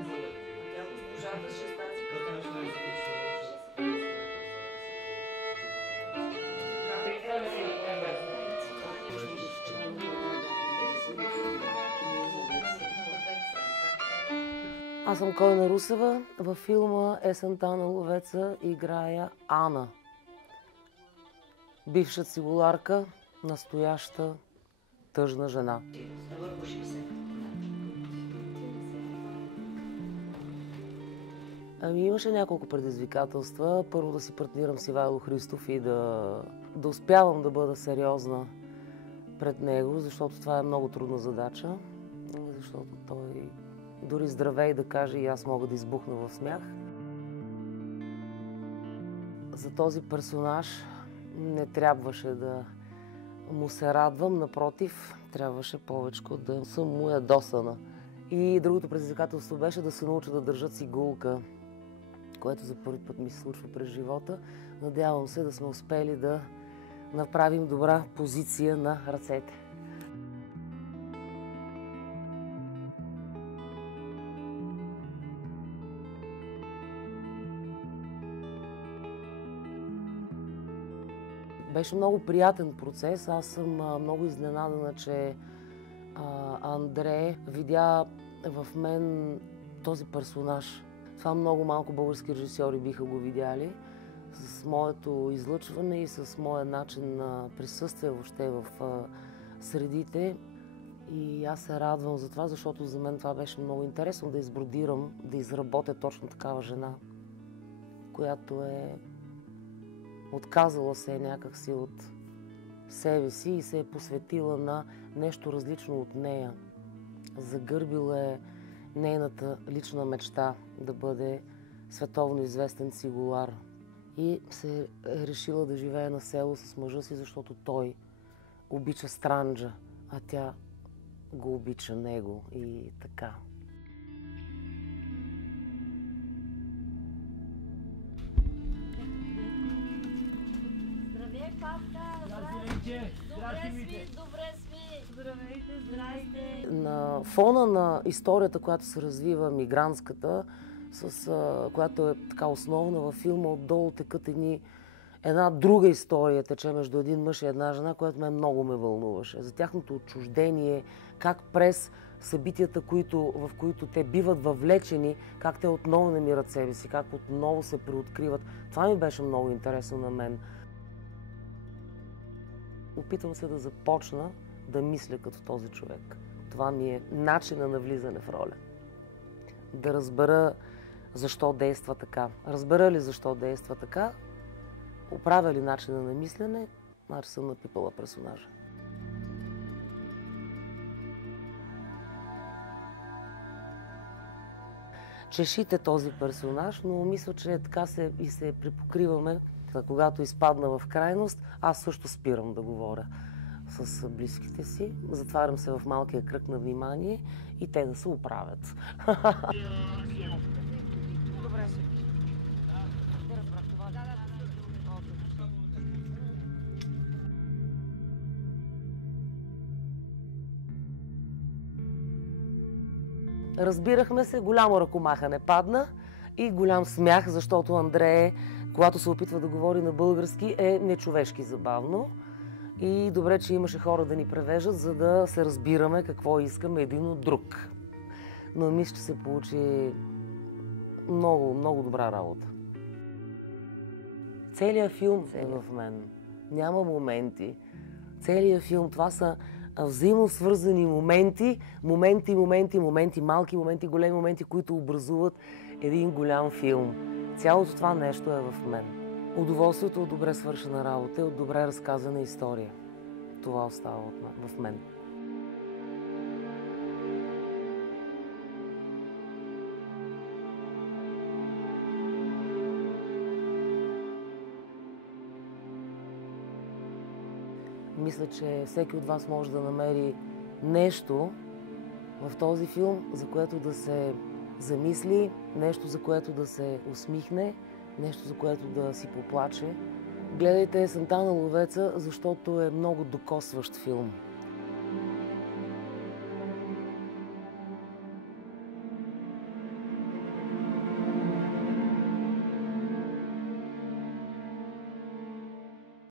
Тя госпожата ще стане. Аз съм Койна Русева. Във филма Есента на ловеца играя Ана. Бивша цигуларка, настояща тъжна жена. Имаше няколко предизвикателства. Първо да си партнирам с Ивайло Христов и да успявам да бъда сериозна пред него, защото това е много трудна задача. Защото той дори здравей да каже и аз мога да избухна в смях. За този персонаж не трябваше да му се радвам, напротив, трябваше повечко да съм му ядосана. И другото предизвикателство беше да се науча да държа цигулка, което за първи път ми се случва през живота. Надявам се да сме успели да направим добра позиция на ръцете. Беше много приятен процес. Аз съм много изненадана, че Андре видя в мен този персонаж. Това много малко български режисьори биха го видяли. С моето излъчване и с моя начин на присъствие въобще в средите. И аз се радвам за това, защото за мен това беше много интересно да избродирам, да изработя точно такава жена, която е отказала се някакси от себе си и се е посветила на нещо различно от нея. Загърбила е нейната лична мечта да бъде световно известен цигулар. И се е решила да живее на село с мъжа си, защото той обича Странджа, а тя го обича него и така. Здравей, Павка! Здравейте! Добре сме! Здравейте, здрасте! На фона на историята, която се развива, мигрантската, която е така основна във филма, отдолу текат една друга история тече между един мъж и една жена, която много ме вълнуваше. За тяхното отчуждение, как през събитията, в които те биват въвлечени, как те отново намират себе си, как отново се преоткриват. Това ми беше много интересно на мен. Опитвам се да започна да мисля като този човек. Това ми е начина на влизане в роля. Да разбера защо действа така. Разбера ли защо действа така, оправя ли начина на мислене, значи съм напипала персонажа. Чешите този персонаж, но мисля, че така се припокриваме. Когато изпадна в крайност, аз също спирам да говоря с близките си. Затварям се в малкия кръг на внимание и те да се оправят. Добре. Разбирахме се, голямо ръкомахане падна и голям смях, защото Андре, когато се опитва да говори на български, е нечовешки забавно. И добре, че имаше хора да ни превеждат, за да се разбираме какво искаме един от друг. Но мисля, че се получи много, много добра работа. Целият филм е в мен. Няма моменти. Целият филм, това са взаимосвързани моменти, малки моменти, големи моменти, които образуват един голям филм. Цялото това нещо е в мен. Удоволствието от добре свършена работа и от добре разказана история. Това остава в мен. Мисля, че всеки от вас може да намери нещо в този филм, за което да се замисли, нещо, за което да се усмихне, нещо, за което да си поплаче. Гледайте Есента на ловеца, защото е много докосващ филм.